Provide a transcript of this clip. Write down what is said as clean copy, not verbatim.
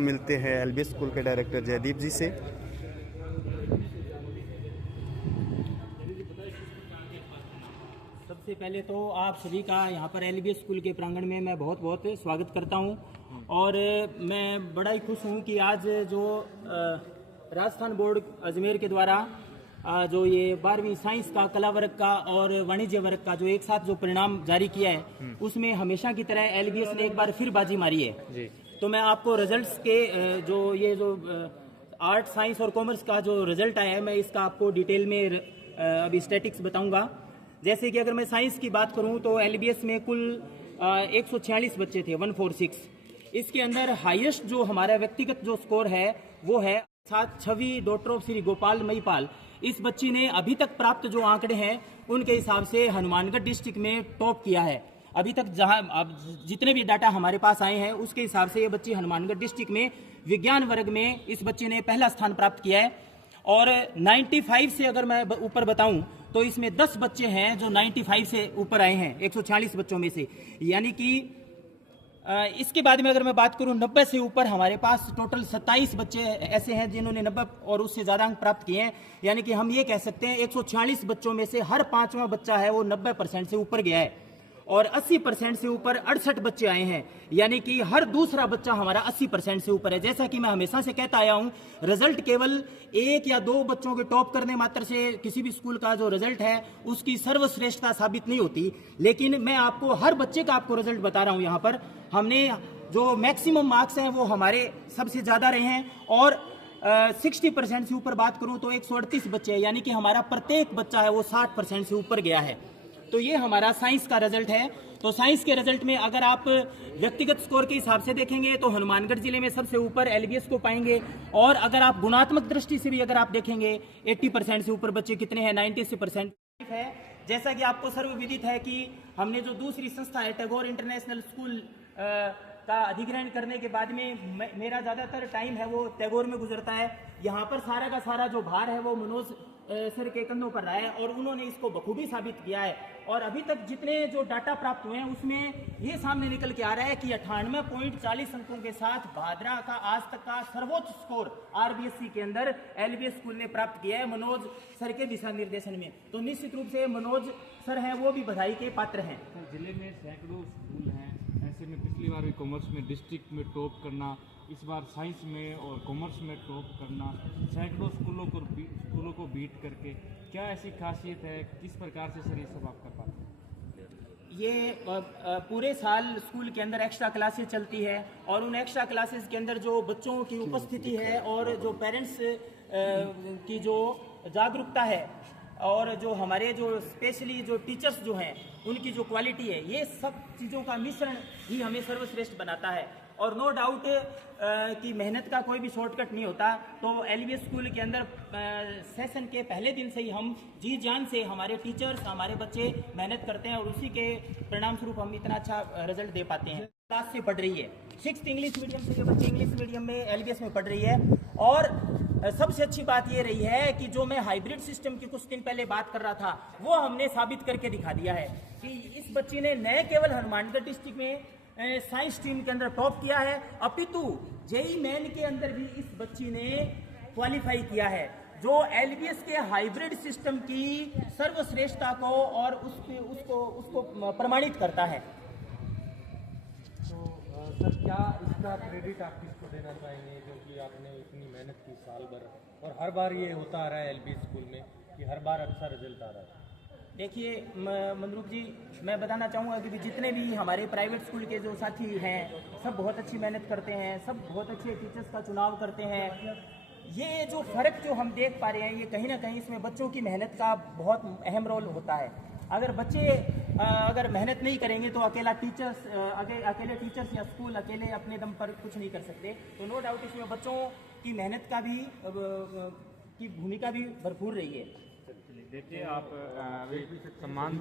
मिलते हैं LBS school के डायरेक्टर जयदीप जी से। सबसे पहले तो आप सभी का यहाँ पर एलबीएस स्कूल के प्रांगण में मैं बहुत बहुत स्वागत करता हूँ और मैं बड़ा ही खुश हूँ कि आज जो राजस्थान बोर्ड अजमेर के द्वारा जो ये 12वीं साइंस का, कला वर्ग का और वाणिज्य वर्ग का जो एक साथ जो परिणाम जारी किया है उसमें हमेशा की तरह एलबीएस ने एक बार फिर बाजी मारी है जी। तो मैं आपको रिजल्ट्स के जो आर्ट, साइंस और कॉमर्स का जो रिजल्ट आया है मैं इसका आपको डिटेल में अभी स्टैटिक्स बताऊंगा। जैसे कि अगर मैं साइंस की बात करूं तो एलबीएस में कुल 146 बच्चे थे, 146। इसके अंदर हाईएस्ट जो हमारा व्यक्तिगत जो स्कोर है वो है साथ छवि, डॉक्टर ऑफ श्री गोपाल महिपाल। इस बच्ची ने अभी तक प्राप्त जो आंकड़े हैं उनके हिसाब से हनुमानगढ़ डिस्ट्रिक्ट में टॉप किया है। अभी तक जहां अब जितने भी डाटा हमारे पास आए हैं उसके हिसाब से ये बच्ची हनुमानगढ़ डिस्ट्रिक्ट में विज्ञान वर्ग में इस बच्ची ने पहला स्थान प्राप्त किया है। और 95 से अगर मैं ऊपर बताऊं तो इसमें 10 बच्चे हैं जो 95 से ऊपर आए हैं 146 बच्चों में से। यानी कि इसके बाद में अगर मैं बात करूं 90 से ऊपर हमारे पास टोटल 27 बच्चे ऐसे हैं जिन्होंने 90 और उससे ज़्यादा अंक प्राप्त किए हैं। यानी कि हम ये कह सकते हैं 146 बच्चों में से हर 5वां बच्चा है वो 90% से ऊपर गया है और 80% से ऊपर 68 बच्चे आए हैं। यानी कि हर दूसरा बच्चा हमारा 80% से ऊपर है। जैसा कि मैं हमेशा से कहता आया हूं, रिजल्ट केवल 1 या 2 बच्चों के टॉप करने मात्र से किसी भी स्कूल का जो रिजल्ट है उसकी सर्वश्रेष्ठता साबित नहीं होती। लेकिन मैं आपको हर बच्चे का आपको रिजल्ट बता रहा हूं। यहाँ पर हमने जो मैक्सिमम मार्क्स हैं वो हमारे सबसे ज़्यादा रहे हैं और 60% से ऊपर बात करूं तो 138 बच्चे हैं। यानी कि हमारा प्रत्येक बच्चा है वो 60% से ऊपर गया है। तो ये हमारा साइंस का रिजल्ट है। तो साइंस के रिजल्ट में अगर आप व्यक्तिगत स्कोर के हिसाब से देखेंगे तो हनुमानगढ़ जिले में सबसे ऊपर एलबीएस को पाएंगे। और अगर आप गुणात्मक दृष्टि से भी अगर आप देखेंगे 80% से ऊपर बच्चे कितने हैं, 90% है। जैसा कि आपको सर्वविदित है कि हमने जो दूसरी संस्था है टैगोर इंटरनेशनल स्कूल का अधिग्रहण करने के बाद में मेरा ज़्यादातर टाइम है वो टैगोर में गुजरता है। यहाँ पर सारा का सारा जो भार है वो मनोज सर के कंधों पर रहा है और उन्होंने इसको बखूबी साबित किया है। और अभी तक जितने जो डाटा प्राप्त हुए हैं उसमें ये सामने निकल के आ रहा है कि 98.40 अंकों के साथ भादरा का आज तक का सर्वोच्च स्कोर आरबीएससी के अंदर एलबीएस स्कूल ने प्राप्त किया है मनोज सर के दिशा निर्देशन में। तो निश्चित रूप से मनोज सर हैं वो भी बधाई के पात्र हैं। जिले में सैकड़ों स्कूल हैं, ऐसे में पिछली बार भी कॉमर्स में डिस्ट्रिक्ट में टॉप करना, इस बार साइंस में और कॉमर्स में टॉप करना, सैकड़ों स्कूलों को बीट करके, क्या ऐसी खासियत है, किस प्रकार से सर ये सब आप कर पाते हैं? ये पूरे साल स्कूल के अंदर एक्स्ट्रा क्लासेस चलती है और उन एक्स्ट्रा क्लासेस के अंदर जो बच्चों की उपस्थिति है और जो पेरेंट्स की जो जागरूकता है और जो हमारे जो स्पेशली जो टीचर्स जो हैं उनकी जो क्वालिटी है, ये सब चीज़ों का मिश्रण ही हमें सर्वश्रेष्ठ बनाता है। और नो डाउट कि मेहनत का कोई भी शॉर्टकट नहीं होता। तो एलबीएस स्कूल के अंदर सेशन के पहले दिन से ही हम जी जान से हमारे टीचर्स, हमारे बच्चे मेहनत करते हैं और उसी के परिणाम स्वरूप हम इतना अच्छा रिजल्ट दे पाते हैं। क्लास से पढ़ रही है 6th इंग्लिश मीडियम से, बच्चे इंग्लिश मीडियम में एलबीएस में पढ़ रही है। और सबसे अच्छी बात ये रही है कि जो मैं हाइब्रिड सिस्टम की कुछ दिन पहले बात कर रहा था वो हमने साबित करके दिखा दिया है कि इस बच्ची ने न केवल हनुमानगढ़ डिस्ट्रिक्ट में साइंस स्ट्रीम के अंदर टॉप किया है अपितु जेई मेन के अंदर भी इस बच्ची ने क्वालिफाई किया है, जो एलबीएस के हाइब्रिड सिस्टम की सर्वश्रेष्ठता को और उसको प्रमाणित करता है। तो सर क्या इसका क्रेडिट आप किसको देना चाहेंगे, क्योंकि आपने इतनी मेहनत की साल भर और हर बार ये होता आ रहा है एलबीएस स्कूल में कि हर बार अच्छा रिजल्ट आ रहा है? देखिए मंदरूप जी, मैं बताना चाहूँगा कि जितने भी हमारे प्राइवेट स्कूल के जो साथी हैं सब बहुत अच्छी मेहनत करते हैं, सब बहुत अच्छे टीचर्स का चुनाव करते हैं। ये जो फ़र्क जो हम देख पा रहे हैं ये कहीं ना कहीं इसमें बच्चों की मेहनत का बहुत अहम रोल होता है। अगर बच्चे अगर मेहनत नहीं करेंगे तो अकेले टीचर्स या स्कूल अकेले अपने दम पर कुछ नहीं कर सकते। तो नो डाउट इसमें बच्चों की मेहनत का भी की भूमिका भी भरपूर रही है। देखिए आप सम्मान